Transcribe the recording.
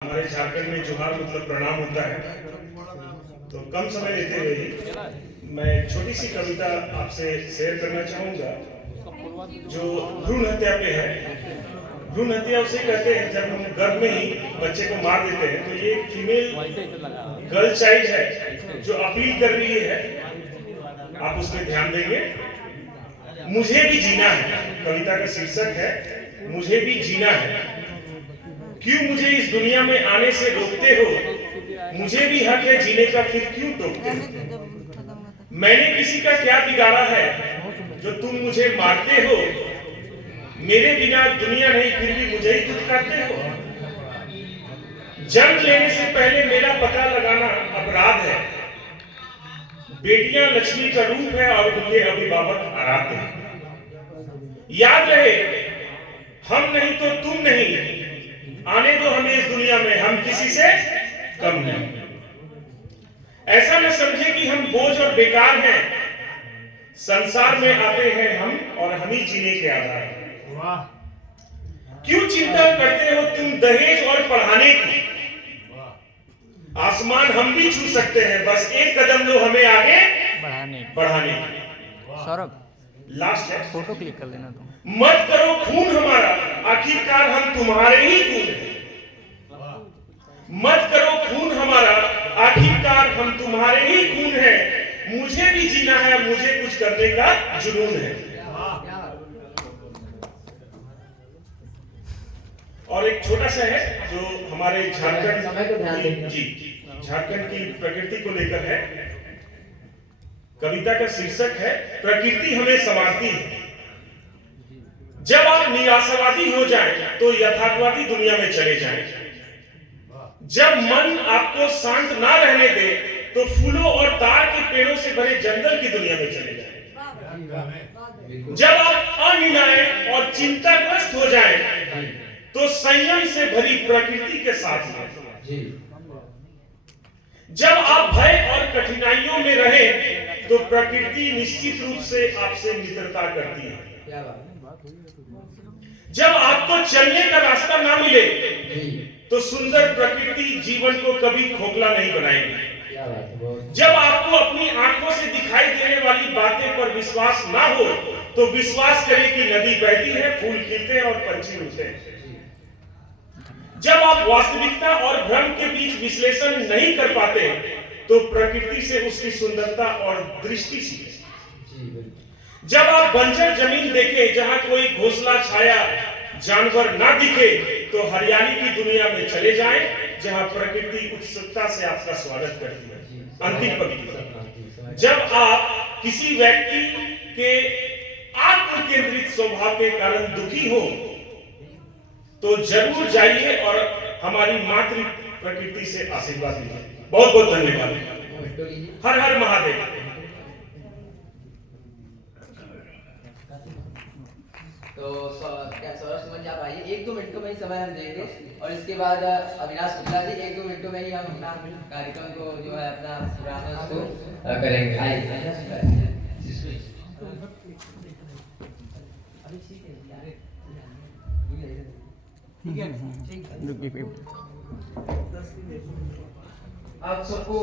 हमारे झारखंड में जोहार मतलब प्रणाम होता है। तो कम समय लेते हुए मैं एक छोटी सी कविता आपसे शेयर करना चाहूंगा जो भ्रूण हत्या पे है। भ्रूण हत्या उसे कहते हैं जब हम गर्भ में ही बच्चे को मार देते हैं। तो ये फीमेल गर्ल चाइल्ड है जो अपील कर रही है, आप उस पर ध्यान देंगे। मुझे भी जीना है, कविता का शीर्षक है मुझे भी जीना है। क्यों मुझे इस दुनिया में आने से रोकते हो? मुझे भी हक है जीने का, फिर क्यों टोकते हो? मैंने किसी का क्या बिगाड़ा है जो तुम मुझे मारते हो? मेरे बिना दुनिया नहीं, फिर भी मुझे ही दुत्कारते हो। जन्म लेने से पहले मेरा पता लगाना अपराध है। बेटियां लक्ष्मी का रूप है और उनके अभिभावक आराध्य हैं। याद रहे, हम नहीं तो तुम नहीं, आने दो हमें इस दुनिया में, हम किसी से कम नहीं। ऐसा न समझे कि हम बोझ और बेकार हैं, संसार में आते हैं हम और हम ही जीने के आधार हैं। क्यों चिंता करते हो तुम दहेज और पढ़ाने की? आसमान हम भी छू सकते हैं, बस एक कदम लो हमें आगे बढ़ाने की। सौरभ, लास्ट है, फोटो क्लिक कर लेना तुम। मत करो खून हमारा, आखिरकार हम तुम्हारे ही खून हैं। मत करो खून हमारा, आखिरकार हम तुम्हारे ही खून हैं। मुझे भी जीना है, मुझे कुछ करने का जुनून है। और एक छोटा सा है जो हमारे झारखंड की प्रकृति को लेकर है। कविता का शीर्षक है प्रकृति हमें संवारती है। जब आप निराशावादी हो जाएं तो यथार्थवादी दुनिया में चले जाएं। जब मन आपको शांत ना रहने दे तो फूलों और तार के पेड़ों से भरे जंगल की दुनिया में चले जाएं। जब आप अनिर्णायक और चिंताग्रस्त हो जाएं तो संयम से भरी प्रकृति के साथ रहें। जब आप भय और कठिनाइयों में रहें तो प्रकृति निश्चित रूप से आपसे मित्रता करती है। जब आपको चलने का रास्ता ना मिले तो सुंदर प्रकृति जीवन को कभी खोखला नहीं बनाएगी। जब आपको अपनी आंखों से दिखाई देने वाली बातें पर विश्वास ना हो तो विश्वास करें कि नदी बहती है, फूल खिलते हैं और पंछी उड़ते हैं। जब आप वास्तविकता और भ्रम के बीच विश्लेषण नहीं कर पाते तो प्रकृति से उसकी सुंदरता और दृष्टि सीखें। जब आप बंजर जमीन देखें जहां कोई घोंसला छाया जानवर ना दिखे तो हरियाली की दुनिया में चले जाएं जहां प्रकृति उत्सुकता से आपका स्वागत करती है। अंतिम पंक्ति, जब आप किसी व्यक्ति के आत्म केंद्रित स्वभाव के कारण दुखी हो तो जरूर जाइए और हमारी मातृ प्रकृति से आशीर्वाद लीजिए। बहुत बहुत धन्यवाद। हर हर महादेव। तो क्या सौरभ सुमन जी आप आइए, 1-2 मिनटों में ही समय हम देंगे और इसके बाद अविनाश गुप्ता जी 1-2 मिनटों में ही हम अपना कार्यक्रम को जो है अपना प्रोग्राम है उसको करेंगे। आइए। आप सबको